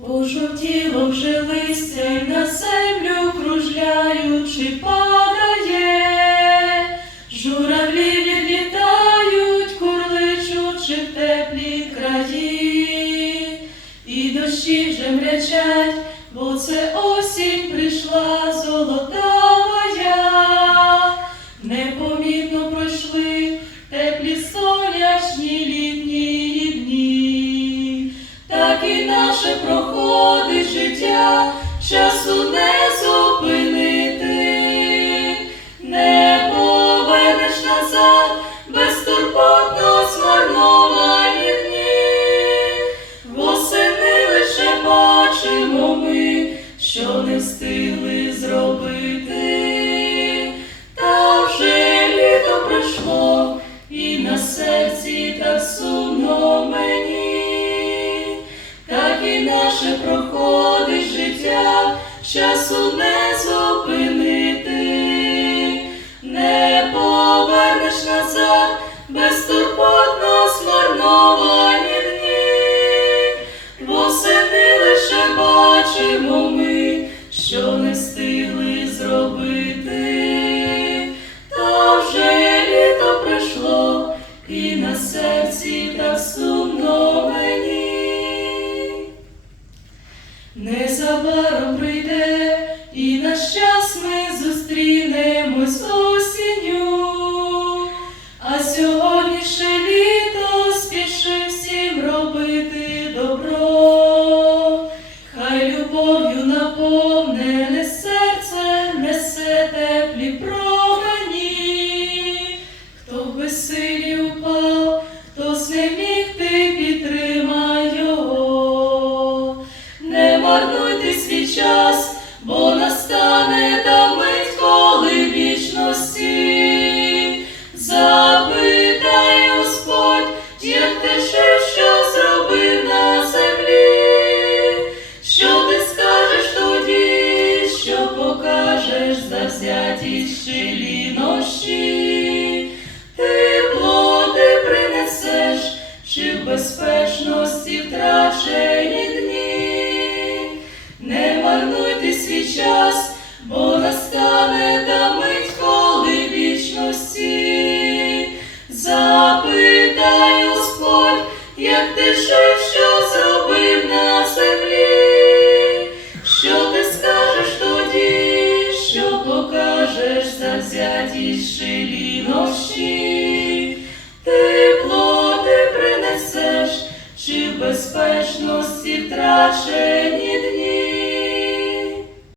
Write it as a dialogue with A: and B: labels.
A: Пожовтіло вже листя й на землю кружляючи падає, журавлі відлітають, курличучи в теплі краї, і дощі вже мрячать, бо це і наше проходить життя, часу не зупинити, не повернеш назад, безтурботно змарновані дні. Восени лише бачимо ми, що не встигли наше проходить життя, часу не зупинити, не повернеш назад, безтурботно змарновані дні. Восени лише бачимо ми, що не встигли зробити, та вже літо пройшло, і на серці Незабаром прийде, і наш час ми зустрінемось осінню. А сьогодні ще літо спіши всім робити добро. Хай любов'ю наповнене серце несе теплі промені. Хто в безсилі упав, настане та мить, коли вічності. Запитай, Господь, як ти жив, що зробив на землі. Що ти скажеш тоді, що покажеш завзятість щирі час, бо настане та мить, коли вічності. Запитай, Господь, як ти жив, що зробив на землі. Що ти скажеш тоді, що покажеш завзятість щирі нощі? Ти плоди принесеш, чи безпечності втрачені